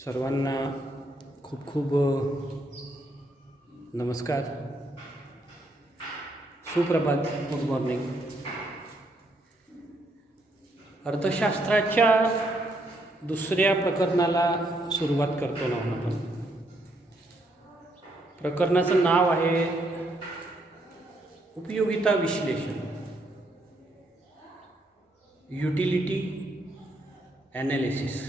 सर्वांना खूप खूप नमस्कार, सुप्रभात, गुड मॉर्निंग. अर्थशास्त्राच्या दुसऱ्या प्रकरणाला सुरुवात करतो ना आपण. प्रकरणाचं नाव आहे उपयोगिता विश्लेषण, युटिलिटी ॲनालिसिस.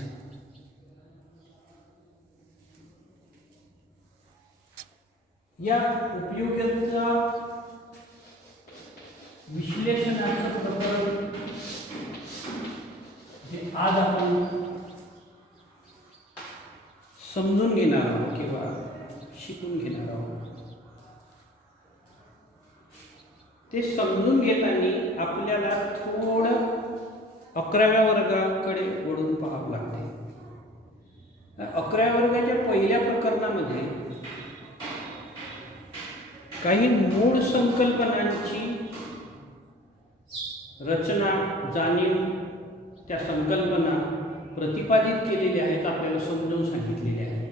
या उपयोगिता विश्लेषणाचं प्रकरण जे आज आपण समजून घेणार आहोत किंवा शिकून घेणार आहोत, ते समजून घेताना आपल्याला थोडं 11व्या वर्गाकडे वळून पाहावं लागते. 11व्या वर्गाच्या पहिल्या प्रकरणामध्ये काही मूळ संकल्पनांची रचना, जाणीव, त्या संकल्पना प्रतिपादित केलेल्या आहेत, आपल्याला समजून सांगितलेल्या आहेत.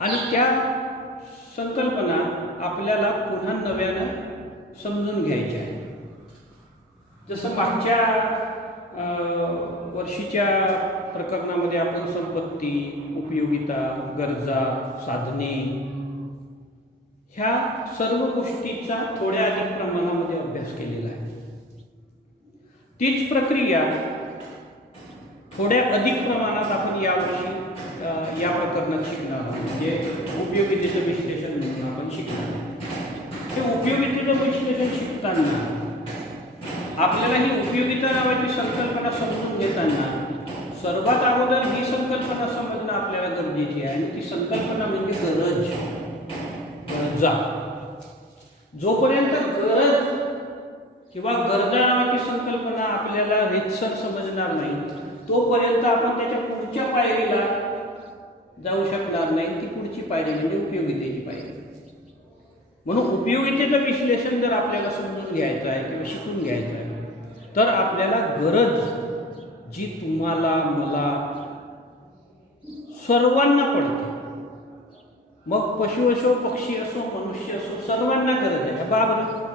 आणि त्या संकल्पना आपल्याला पुन्हा नव्यानं समजून घ्यायच्या आहेत. जसं मागच्या वर्षीच्या प्रकरणामध्ये आपण संपत्ती, उपयोगिता, गरजा, साधने ह्या सर्व गोष्टीचा थोड्या अधिक प्रमाणामध्ये अभ्यास केलेला आहे. तीच प्रक्रिया थोड्या अधिक प्रमाणात आपण यावर्षी या प्रकरणात शिकणार आहोत. म्हणजे उपयोगितेचं विश्लेषण म्हणून आपण शिकणार. हे उपयोगितेचं विश्लेषण शिकताना आपल्याला ही उपयोगिता नावाची संकल्पना समजून घेताना सर्वात अगोदर ही संकल्पना समजणं आपल्याला गरजेची आहे. आणि ती संकल्पना म्हणजे गरज. गरजा. जोपर्यंत गरज किंवा गरजा नावाची संकल्पना आपल्याला रीतसर समजणार नाही, तोपर्यंत आपण त्याच्या पुढच्या पायरीला जाऊ शकणार नाही. ती पुढची पायरी म्हणजे उपयोगितेची पायरी. म्हणून उपयोगितेचं विश्लेषण जर आपल्याला समजून घ्यायचं आहे किंवा शिकून घ्यायचं आहे, तर आपल्याला गरज जी तुम्हाला, मला, सर्वांना पडते, मग पशु असो, पक्षी असो, मनुष्य असो, सर्वांना गरज आहे. बरोबर.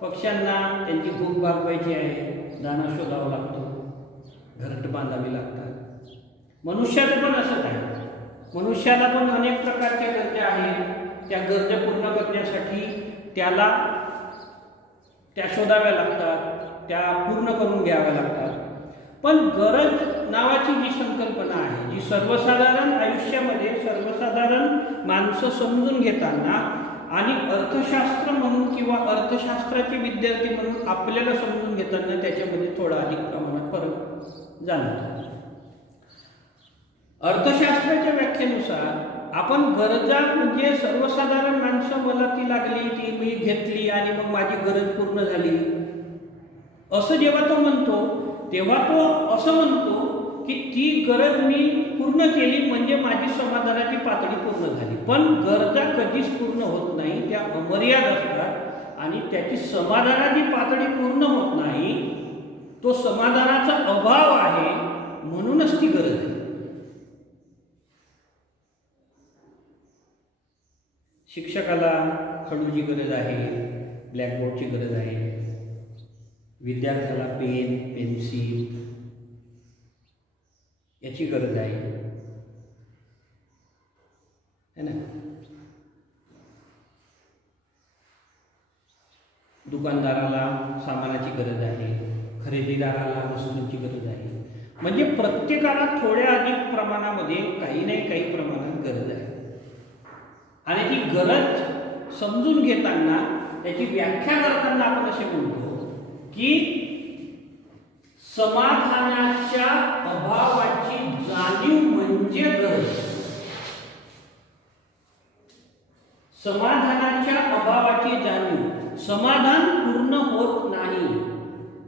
पक्ष्यांना त्यांची भूक भागवायची आहे, दाणा शोधावा लागतो, घरट बांधावी लागतात. मनुष्याचं पण असंच आहे. मनुष्याला पण अनेक प्रकारच्या गरजा आहेत. त्या गरजा पूर्ण करण्यासाठी त्याला त्या शोधाव्या लागतात, त्या पूर्ण करून घ्याव्या लागतात. पण गरज नावाची जी संकल्पना आहे, जी सर्वसाधारण आयुष्यामध्ये सर्वसाधारण माणसं समजून घेताना आणि अर्थशास्त्र म्हणून किंवा अर्थशास्त्राचे विद्यार्थी म्हणून आपल्याला समजून घेताना त्याच्यामध्ये थोडा अधिक प्रमाणात फरक जाणवतो. अर्थशास्त्राच्या व्याख्येनुसार आपण गरजा म्हणजे सर्वसाधारण माणसं, मला ती लागली, ती मी घेतली आणि मग माझी गरज पूर्ण झाली, असं जेव्हा तो म्हणतो तेव्हा तो असं म्हणतो की ती गरज मी पूर्ण केली म्हणजे माझी समाधानाची पातळी पूर्ण झाली. पण गरजा कधीच पूर्ण होत नाही, त्या अमर्याद असतात आणि त्याची समाधानाची पातळी पूर्ण होत नाही. तो समाधानाचा अभाव आहे, म्हणूनच ती गरज आहे. शिक्षकाला खडूची गरज आहे, ब्लॅकबोर्डची गरज आहे. विद्यार्थ्याला पेन, पेन्सिल याची गरज आहे ना. दुकानदाराला सामानाची गरज आहे, खरेदीदाराला वस्तूंची गरज आहे. म्हणजे प्रत्येकाला थोड्या अधिक प्रमाणामध्ये काही नाही काही प्रमाणात गरज आहे. आणि ती गरज समजून घेताना त्याची व्याख्या करताना आपण असे म्हणतो की समाधानाच्या अभावाची जाणीव म्हणजे गरज. समाधानाच्या अभावाची जाणीव, समाधान पूर्ण होत नाही,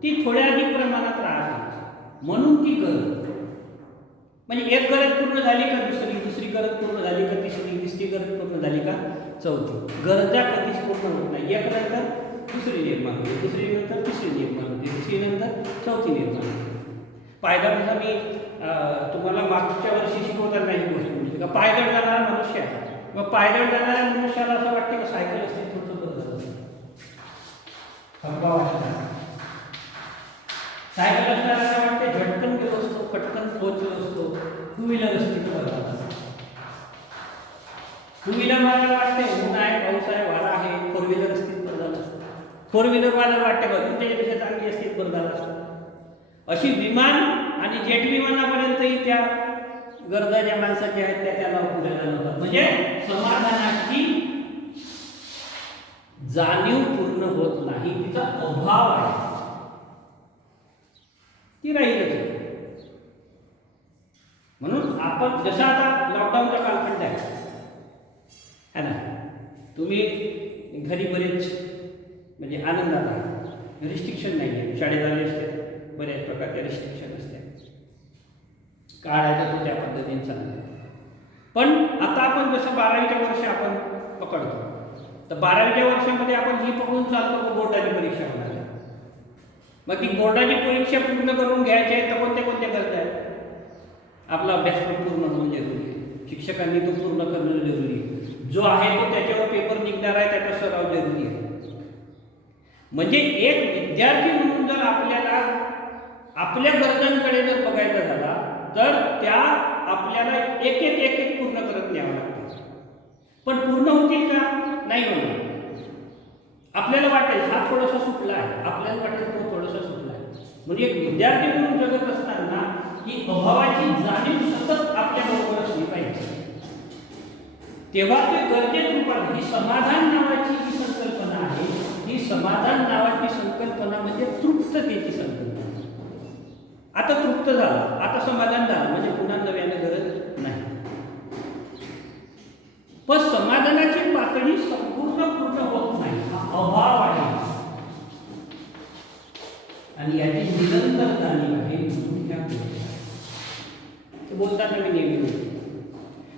ती थोड्या अधिक प्रमाणात राहते, म्हणून ती गरज. म्हणजे एक गरज पूर्ण झाली का दुसरी, दुसरी गरज पूर्ण झाली का तिसरी, तिसरी गरज पूर्ण झाली का चौथी. गरजा कधीच पूर्ण होत नाही. एक नंतर दुसरी निर्माण होते, दुसरी नंतर तिसरी निर्माण होते, तिसरी नंतर चौथी निर्माण होते. पायदळचा मी तुम्हाला मागच्या वर्षी शिकवताना ही गोष्ट म्हणजे का पायदळ जाणारा मनुष्य आहे. मग पायदळ जाणाऱ्या मनुष्याला असं वाटते का सायकल असते थोडंसं बरं झालं सायकल असताना असं वाटते झटकन गेलो असतो, खटकन पोहोचलो असतो. टू व्हीलर असते टू व्हीलर मला वाटते ऊन आहे, पाऊस आहे, वारा आहे. फोर व्हीलर असतील बरं झालं असतं. फोर व्हीलर मला वाटते का त्याच्यापेक्षा चांगली असतील बरं झालं असतं. अशी विमान आणि जेट विमानापर्यंतही त्या गरजा ज्या माणसाच्या आहेत त्या त्याला पुऱ्या जाणवतात. म्हणजे समाधानाची जाणीव पूर्ण होत नाही, तिचा अभाव आहे, ती राहीलच. म्हणून आपण जसं आता लॉकडाऊनचा कालखंड आहे ना, तुम्ही घरी बरेच म्हणजे आनंदात आहे, रिस्ट्रिक्शन नाही आहे. शाळेत आले असते बऱ्याच प्रकारचे रिस्ट्रिक्शन असते, काढायचं तो त्या पद्धतीने चाललं. पण आता आपण जसं 12वीच्या वर्ष आपण पकडतो, तर 12वीच्या वर्षामध्ये आपण ही पकडून चालतो की बोर्डाची परीक्षा होणार आहे. मग ती बोर्डाची परीक्षा पूर्ण करून घ्यायची आहे तर कोणत्या कोणत्या करत आहेत? आपला अभ्यासक्रम पूर्ण होणं जरुरी आहे, शिक्षकांनी तो पूर्ण करणं जरुरी आहे, जो आहे तो त्याच्यावर पेपर निघणार आहे त्याचा सराव जरुरी आहे. म्हणजे एक विद्यार्थी म्हणून जर आपल्याला आपल्या गरजांकडे जर बघायचा झाला तर त्या आपल्याला एक एक पूर्ण करत न्यावं लागतं. पण पूर्ण होतील का? नाही होणार. आपल्याला वाटेल हा थोडासा सुटला आहे, आपल्याला वाटेल तो थोडासा सुटला आहे. म्हणजे एक विद्यार्थी म्हणून जगत असताना ही अभावाची जाणीव सतत आपल्या बरोबर असली पाहिजे. तेव्हा ते गरजेचं रूपात ही समाधान नावाची जी संकल्पना आहे, ही समाधान नावाची संकल्पना म्हणजे तृप्ततेची संकल्पना. आता तृप्त झाला, आता समाधान झालं म्हणजे पुन्हा नव्याने गरज नाही. पण समाधानाची पातळी संपूर्ण पूर्ण होत नाही, हा अभाव आहे आणि याची निरंतर जाणीव आहे. बोलताना मी नेहमी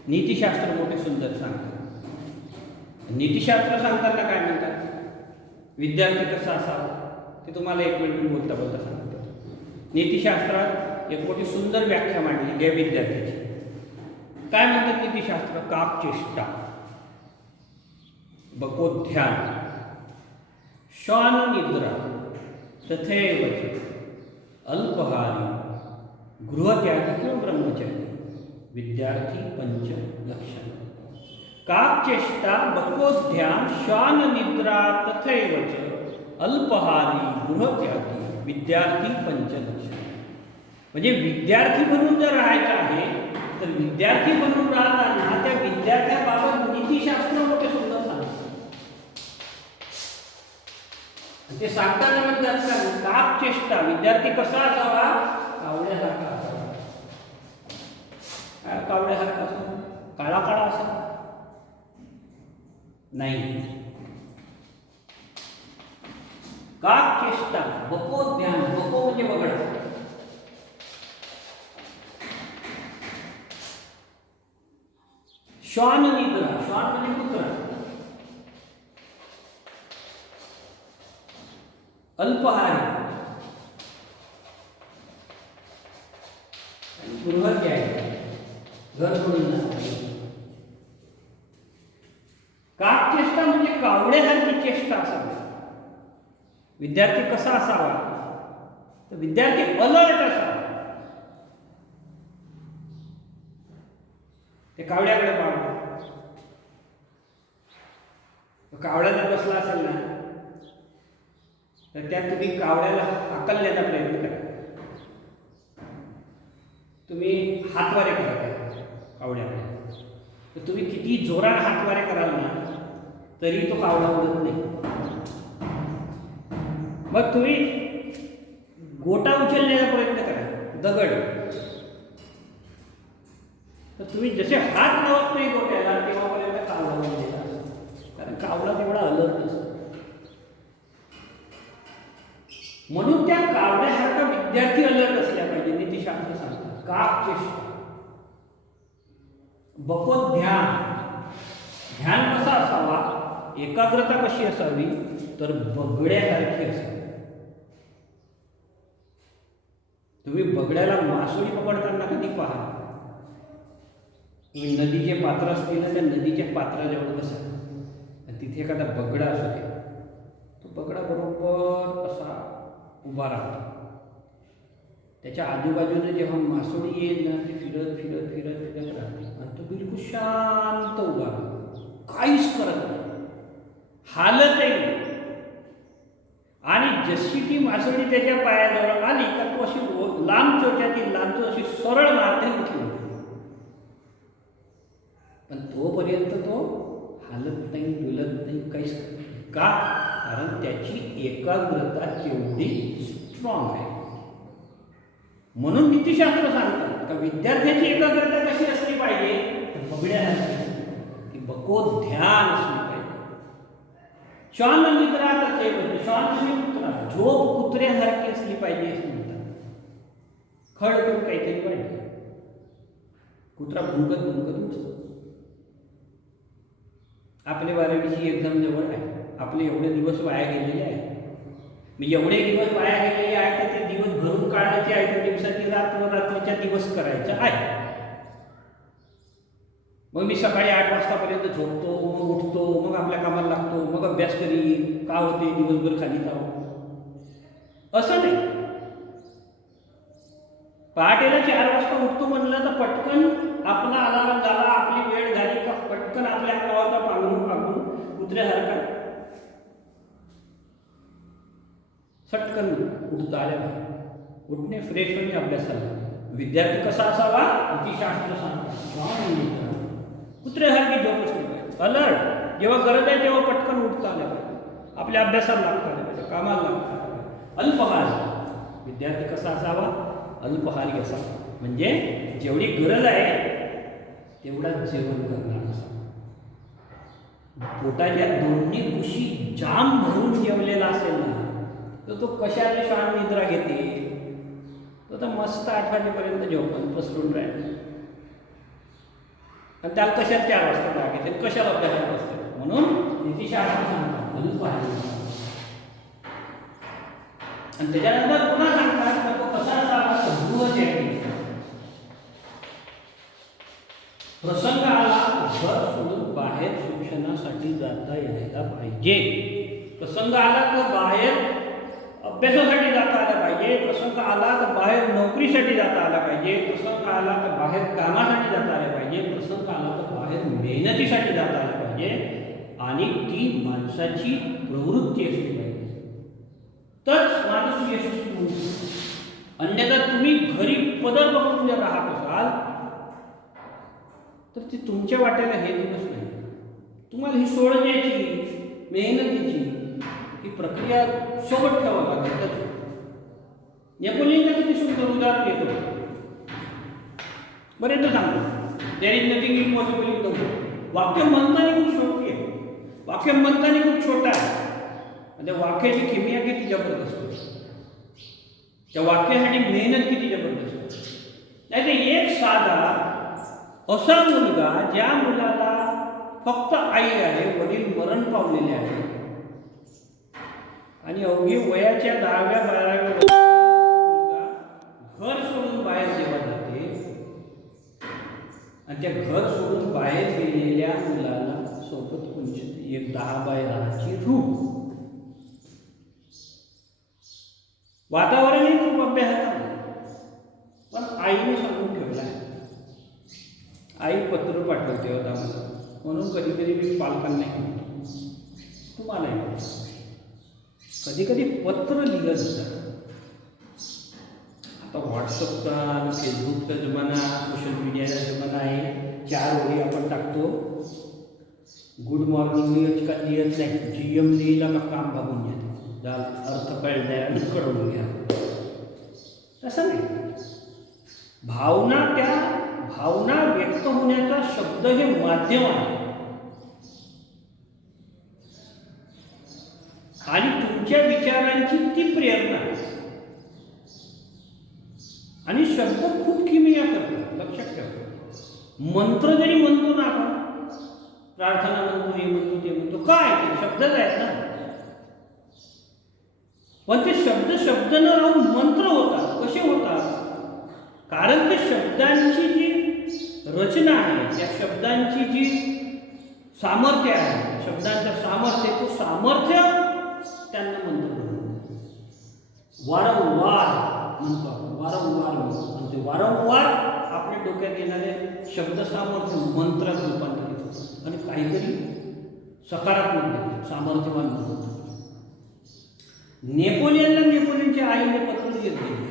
नीतिशास्त्र मोठे सुंदर सांगतात. नीतिशास्त्र सांगताना काय म्हणतात? विद्यार्थी कसा असावा ते तुम्हाला एक वेळ मी बोलता बोलता सांगतो. नीतिशास्त्रात एक मोठी सुंदर व्याख्या मांडली आहे विद्यार्थ्याची. काय म्हणतात नीतिशास्त्र? काकचेष्टा, बकोध्यान, श्वान निद्रा, तथैवच अल्पहारी, गृहत्यागी किंवा ब्रह्मचारी, विद्यार्थी पंच लक्षण. काकचेष्टा, बकोध्यान, श्वान निद्रा, तथैवच अल्पहारी, गृहत्यागी, विद्यार्थी पंच लक्षण. म्हणजे विद्यार्थी म्हणून जर राहायचं आहे तर विद्यार्थी म्हणून राहताना त्या विद्यार्थ्याबाबत नीतिशास्त्र मोठे सुंदर सांगतात. ते सांगताना म्हणतात काकचेष्टा, विद्यार्थी कसा असावा? कावळ्यासारखा असावा. कावळ्यासारखा असावा, काळा काळा असावा नाही. काकचेष्टा, बकोध्यान, बको म्हणजे बगड, श्वान निद्रा, श्वान म्हणजे कुत्रा, अल्पहारी आणि गृहत्यागी, घर सोडून जाणारे. काकचेष्टा म्हणजे कावळ्यासारखी चेष्टा असावी. विद्यार्थी कसा असावा? तर विद्यार्थी अलर्ट असावा. ते कावळ्याकडे पाहतो, कावळा जर बसला असेल ना तर त्यात तुम्ही कावळ्याला हाकलण्याचा प्रयत्न करा. तुम्ही हातवारे करा कावळ्याकडे, तर तुम्ही किती जोरात हातवारे कराल ना तरी तो कावळा उडत नाही. मग तुम्ही गोटा उचलण्याचा प्रयत्न करा, दगड, तर तुम्ही जसे हात लावत नाही गोट्याला तेव्हापर्यंत कावळा बनलेला असतो, कारण कावळा तेवढा अलर्ट असतो. म्हणून त्या कावळ्यासारखा विद्यार्थी अलर्ट असल्या पाहिजे. नीतिशास्त्र सांगतात काकचेष्टा, बकोध्यान, ध्यान कसा असावा? एकाग्रता कशी असावी? तर बगड्यासारखी असावी. तुम्ही बगड्याला मासोळी पकडताना कधी पहा. तुम्ही नदीचे पात्र असतील ना, त्या नदीच्या पात्राजवळ बसा आणि तिथे एखादा बगडा असू दे, तो बगडा बरोबर असा उभा राहतो. त्याच्या आजूबाजूने जेव्हा मासोळी येईल ना, ती फिरत फिरत फिरत फिरत राहते आणि तो बिलकुल शांत उभा राहतो, काहीच करत नाही, हालतही नाही. आणि जशी ती मासोळी त्याच्या पायाजवळ आली का तो अशी लांब चोच्याची लांब अशी सरळ मारते उठली. पण तोपर्यंत तो हालत नाही, डुलत नाही, काहीच नाही. का? कारण त्याची एकाग्रता तेवढी स्ट्रॉंग आहे. म्हणून नीतिशास्त्र सांगतात का विद्यार्थ्याची एकाग्रता कशी असली पाहिजे, बगड्यासारखी बकोत ध्यान असली पाहिजे. श्वान निद्रा तथैव श्वानमित्र, झोप कुत्र्यासारखी असली पाहिजे असं म्हणतात. खडखड काहीतरी पाहिजे. कुत्रा भुंकत भुंकत उठतो. आपले 12वीची एक्झाम जवळ आहे. आपले एवढे दिवस वाया गेलेले आहेत. मी एवढे दिवस वाया गेलेले आहेत तर ते दिवस भरून काढायचे आहे. त्या दिवसाची रात्रीच्या दिवस करायचा आहे. मग मी सकाळी 8 वाजतापर्यंत झोपतो, मग उठतो, मग आपल्या कामाला लागतो, मग अभ्यास करीन. का होते दिवसभर खाली जाऊ? असं नाही. पहाटेला 4 वाजता उठतो म्हणलं तर पटकन आपला अलार्म झाला, आपली वेळ झाली का पटकन आपल्या अंगावरचा पांघरून कुत्र्यासारखा सटकन उठता आल्या पाहिजे. उठणे फ्रेश होणे अभ्यासाला. विद्यार्थी कसा असावा? नीतिशास्त्र सांगतात कुत्र्यासारखी झोप असली पाहिजे. अलर्ट, जेव्हा गरज आहे तेव्हा पटकन उठता आल्या पाहिजे, आपल्या अभ्यासाला लागता आल्या पाहिजे, कामाला लागता आल्या पाहिजे. अल्पहार विद्यार्थी कसा असावा? अल्पहारी असावा. म्हणजे जेवढी गरज आहे तेवढाच जेवण करणार असावं. पोटाच्या दोन्ही कुशी जाम भरून जेवलेला असेल ना, तर तो कशाला श्वान निद्रा घेते? तो तर मस्त 8 वाजेपर्यंत झोपून पसरून राहील. आणि त्याला कशाला 4 वाजता जाग येते, कशाला अभ्यासाला बसते? म्हणून नीतिशास्त्र सांगतात अल्पहारी. आणि त्याच्यानंतर पुन्हा सांगतात तो कसा असावा? गृहत्यागी. प्रसंग आला घर सोडून बाहेर शिक्षणासाठी जाता यायला पाहिजे. प्रसंग आला तर बाहेर अभ्यासासाठी जाता आला पाहिजे. प्रसंग आला तर बाहेर नोकरीसाठी जाता आला पाहिजे. प्रसंग आला तर बाहेर कामासाठी जाता आला पाहिजे. प्रसंग आला तर बाहेर मेहनतीसाठी जाता आला पाहिजे. आणि ती माणसाची प्रवृत्ती असली पाहिजे, तरच माणूस यशस्वी होईल. अन्यथा तुम्ही घरी पदर बघून जर राहत असाल तर ती तुमच्या वाट्याला हे दिवस नाही. तुम्हाला ही सोडण्याची, मेहनतीची ही प्रक्रिया सोबत ठेवावं लागेल. नेपोलियनचं किती सुंदर उदाहरण येतो. बरेच सांगतो there is nothing impossible in the world. वाक्य म्हणताना खूप छोटी आहे, वाक्य म्हणताना खूप छोटा आहे. म्हणजे वाक्याची किमया किती जबरदस्त आहे, त्या वाक्यासाठी मेहनत किती जबरदस्त आहे. नाही तर एक साधा असा मुलगा ज्या मुलाला फक्त आई आहे, वडील मरण पावलेले आहे आणि अवघी वयाच्या 10व्या-12व्या मुलगा घर सोडून बाहेर जेव्हा जाते आणि त्या घर सोडून बाहेर गेलेल्या मुलाला सोबत कोणची एक 10x10ची रूम. वातावरणही खूप अभ्यासाचं आहे, पण आईने सांगून ठेवलं आहे. आई पत्र पाठवते होता मला, म्हणून कधी कधी मी पालकांना म्हणतो, तुम्हालाही कधी कधी पत्र लिहिलं जातं. आता व्हॉट्सअपचा, फेसबुकचा जमाना, सोशल मीडियाचा जमाना आहे. 4 ओळी आपण टाकतो, गुड मॉर्निंग लिहित नाही, GM लिहिला का काम भागून घेतो, अर्थ कळल्याने कळवून घ्या. तसं नाही. भावना व्यक्त होण्याचा शब्द हे माध्यम आहे आणि तुमच्या विचारांची ती प्रेरणा आहे. आणि शब्द खूप किमया करतात, लक्षात ठेवा. मंत्र जरी म्हणतो ना आपण, प्रार्थना म्हणतो, हे म्हणतो, ते म्हणतो, काय ते शब्दच आहेत ना. पण ते शब्द न राहून मंत्र होतात. कसे होतात? कारण ते शब्दांची जी रचना आहे, त्या शब्दांची जी सामर्थ्य आहे, शब्दांचं सामर्थ्य, तो सामर्थ्य त्यांना मंत्र बनवतो. वारंवार म्हणतो आपण, वारंवार म्हणतो, वारंवार आपल्या डोक्यात येणारे शब्द सामर्थ्य मंत्रात रूपांतरित होतात आणि काहीतरी सकारात्मक देतात, सामर्थ्यवान बनवतात. नेपोलियनच्या आईने पत्र लिहिली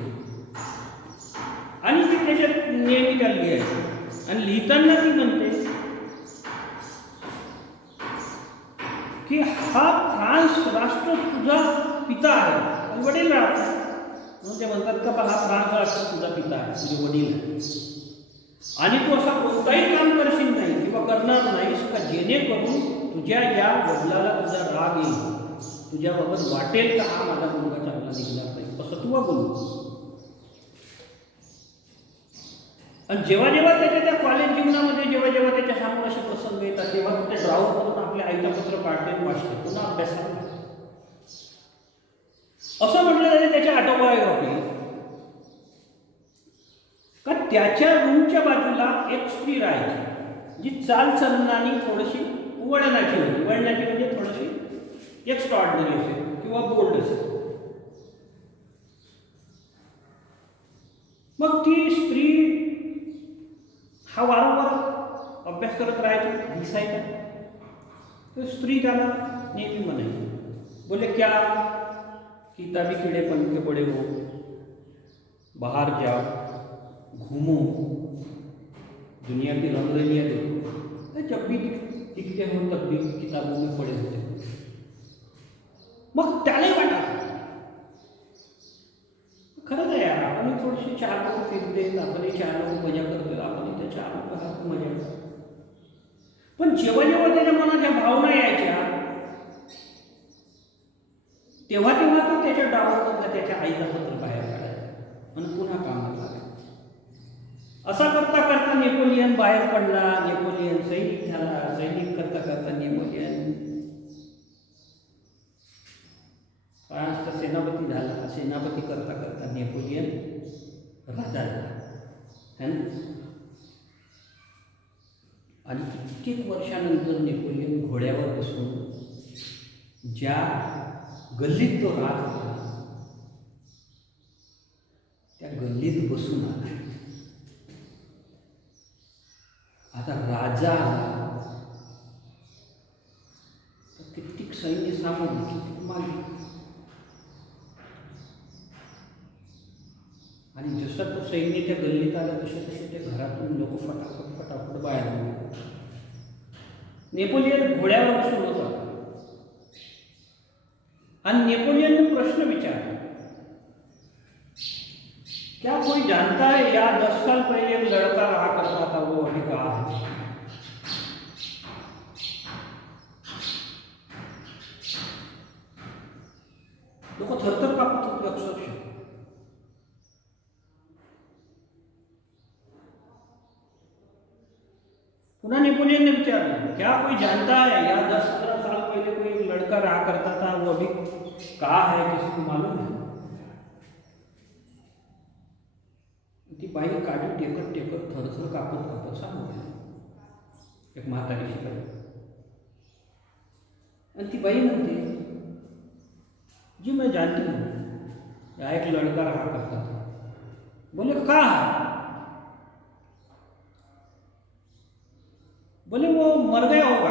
आणि ती त्याच्यात नेहमी त्याला लिहायची आणि लिहिताना ती म्हणते की हा फ्रान्स राष्ट्र तुझा पिता आहे आणि वडील राहतात म्हणून ते म्हणतात का हा फ्रान्स राष्ट्र तुझा पिता आहे, तुझे वडील आहे आणि तू असा कोणताही काम करशील नाही किंवा करणार नाहीस का जेणेकरून तुझ्या या वडिलाला तुझा राग येईल, तुझ्याबाबत वाटेल का हा माझा मुलगा चांगला निघणार नाही, असं तू बोलू. आणि जेव्हा जेव्हा त्याच्या त्या कॉलेज जीवनामध्ये जेव्हा जेव्हा त्याच्या समोर असे प्रसंग येतात तेव्हा ते ड्रावरमधून आपल्या आईचं पत्र काढते आणि वाचते, पुन्हा अभ्यासाला. असं म्हटलं जाते त्याच्या ऑटोबायोग्राफी का त्याच्या रूमच्या बाजूला एक स्त्री राहायची जी चालचलनाने थोडीशी वळणाची होती. वळणाची म्हणजे थोडीशी एक्स्ट्रॉर्डिनरी असेल किंवा बोल्ड असेल. मग ती स्त्री हा वारंवार अभ्यास करत राहायचा, दिसायचा. तो स्त्री त्याला नेहमी म्हणायची, बोले क्या किताबी कीड़े पंख के बड़े हो, बाहर जाओ, घूमो, दुनिया की रंगरलियाँ देखो. जब भी दिखते हो तब भी किताबों में पड़े होते हो. मग त्यालाही वाटा खरंच आहे यार, आपण थोडीशी चार लोक फिरते, आपणही चार लोक मजा करतो, आपण त्या चार लोक मजा करतो. पण जेव्हा जेव्हा त्याच्या मनात ह्या भावना यायच्या तेव्हा तेव्हा तो त्याच्या डावामधला त्याच्या आईला पत्र बाहेर काढायचा आणि पुन्हा कामाला लागायचा. असा करता करता नेपोलियन बाहेर पडला, नेपोलियन सैनिक झाला, सैनिक करता करता नेपोलियन फ्रान्सचा सेनापती झाला, सेनापती करता करता नेपोलियन राजा झाला है ना. आणि कित्येक वर्षानंतर नेपोलियन घोड्यावर बसून ज्या गल्लीत तो राहत होता त्या गल्लीत बसून आला. आता राजा आला तर कित्येक सैन्य सामोर, कित्येक मागे. आणि जसं तो सैन्य त्या गल्लीत आला तसे तसे त्या घरातून लोक फटाफट फटाफट बाहेर निघाले. नेपोलियन घोड्यावर बसून होता आणि नेपोलियन ने प्रश्न विचारा, क्या कोई जानता है या 10 साल पहले एक लड़का रहा करता था वो अभी कहाँ है? लोक थरथर कापत होते अक्षरशः. पुन्हा नेपोलियन ने विचारलं, क्या कोई जानता है या 10-15 साल पहले कोई एक लड़का रहा करता था वो अभी कहाँ है, किसी को मालूम है? ती बाई काठी टेकत टेकत थरथर कापत कापत सांगते, एक म्हातारीची बाई. आणि ती बाई म्हणते, जी मैं जानती हूँ, यहाँ एक लड़का रहा करता था. बोले कहाँ है? बोले वो मर गया होगा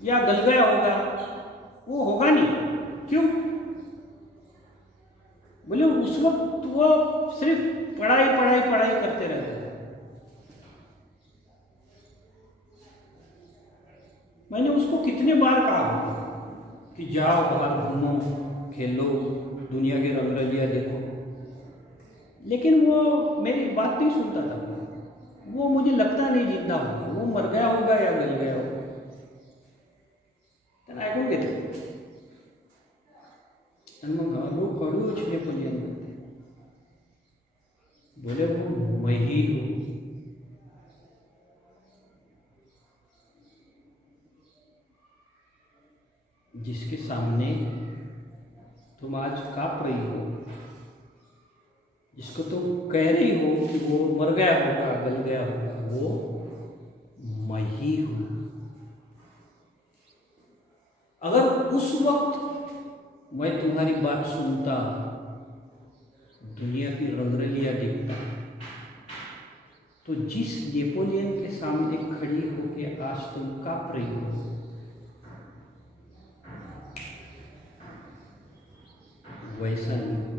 या गल गया होगा, वो होगा नहीं. क्यों? बोले उस वक्त वो सिर्फ पढ़ाई पढ़ाई पढ़ाई करते रहते थे. मैंने उसको कितने बार कहा कि जाओ बाहर घूमो, खेलो, दुनिया के रंगरलियाँ देखो, लेकिन वो मेरी बात नहीं सुनता था. वो मुझे लगता नहीं जिंदा होगा, वो मर गया होगा या गल गया होगा. त्याला ऐकून घेतलं आणि मग हळूहळूच नेपोलियन म्हणते, बोले वो मैं ही हूँ. जिसके सामने तुम आज काँप रही हो, जिसको तुम कह रही हो कि वो मर गया होगा, गल गया होगा, वो मैं ही हूं। अगर उस वक्त मैं तुम्हारी बात सुनता, दुनिया की रंगरलियां देखता, तो जिस नेपोलियन के सामने खड़ी होके आज तुम कांप रही हो, वैसा नहीं होता।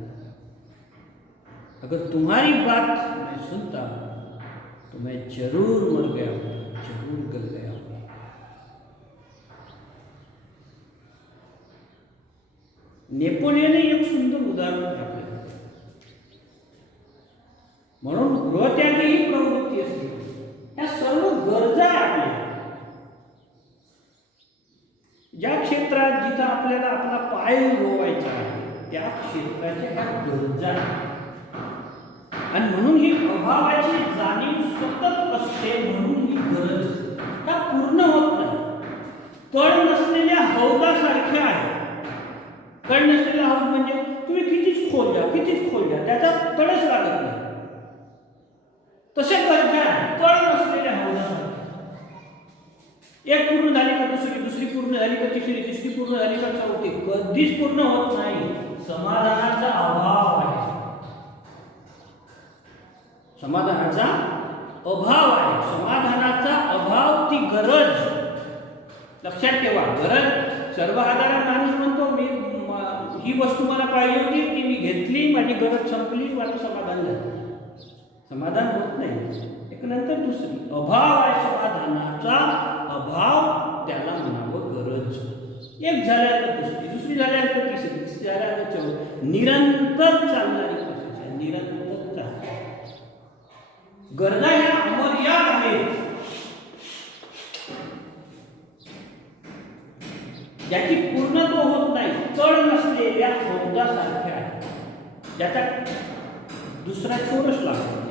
अगर तुम्हारी बात मैं सुनता तो मैं जरूर मर गया होता, जरूर गल गया होता। नेपोलियन एक सुंदर उदाहरण आपल्याला, म्हणून गृहत्यागी ही प्रवृत्ती असते। या सर्व गरजा आपल्या, ज्या क्षेत्रात जिथं आपल्याला आपला पाय रोवायचा आहे त्या क्षेत्राच्या ह्या गरजा आहेत. आणि म्हणून ही अभावाची जाणीव सतत असते, म्हणून ही गरज का पूर्ण होत नाही. तळ नसलेल्या हौदासारख्या आहे. तळ नसलेला हौद म्हणजे तुम्ही कितीच खोल द्या, कितीच खोल द्या, त्याचा तळच लागत नाही. तसे गरजा आहे तळ नसलेल्या हौदासारख्या. एक पूर्ण झाली का दुसरी, दुसरी पूर्ण झाली का तिसरी, तिसरी पूर्ण झाली का चौथी, कधीच पूर्ण होत नाही. समाधानाचा अभाव आहे, समाधानाचा अभाव आहे. समाधानाचा अभाव ती गरज लक्षात ठेवा. गरज सर्वसाधारण माणूस म्हणतो मी ही वस्तू मला पाहिजे होती, ती मी घेतली, माझी गरज संपली, मला समाधान झालं. समाधान होत नाही. एक नंतर दुसरी अभाव आहे, समाधानाचा अभाव, त्याला म्हणावं गरज. एक झाल्यानंतर दुसरी, दुसरी झाल्यानंतर तिसरी, तिसरी झाल्यानंतर चौथी, निरंतर चालणारी प्रोसेस आहे, निरंतर चालते. गरजा ह्या अमर्याद आहेत, ज्याची पूर्णत्व होत नाही. तळ नसलेल्या हौदासारख्या आहे, ज्याचा दुसरा छोरच लागतो.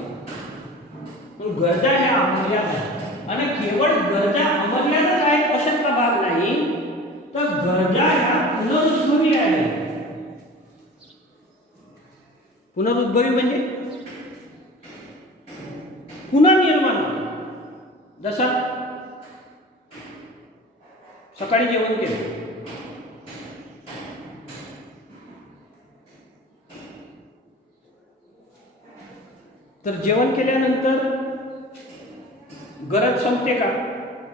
गरजा ह्या अमर्याद आहेत आणि केवळ गरजा अमर्यादच आहेत अशातला भाग नाही, तर गरजा ह्या पुनरुद्भवी आहेत. पुनरुद्भवी म्हणजे पुन्हा निर्माण होते. जसा सकाळी जेवण केलं, तर जेवण केल्यानंतर गरज संपते का?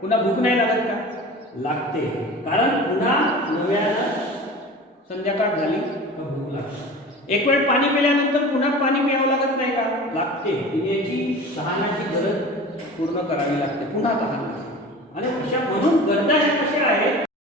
पुन्हा भूक नाही लागत का? लागते. कारण पुन्हा नव्यानं संध्याकाळ झाली का भूक लागते. एक वेळ पाणी पिल्यानंतर पुन्हा पाणी प्यावं लागत नाही का? लागते. पिण्याची तहानाची गरज पूर्ण करावी लागते, पुन्हा तहान लागते.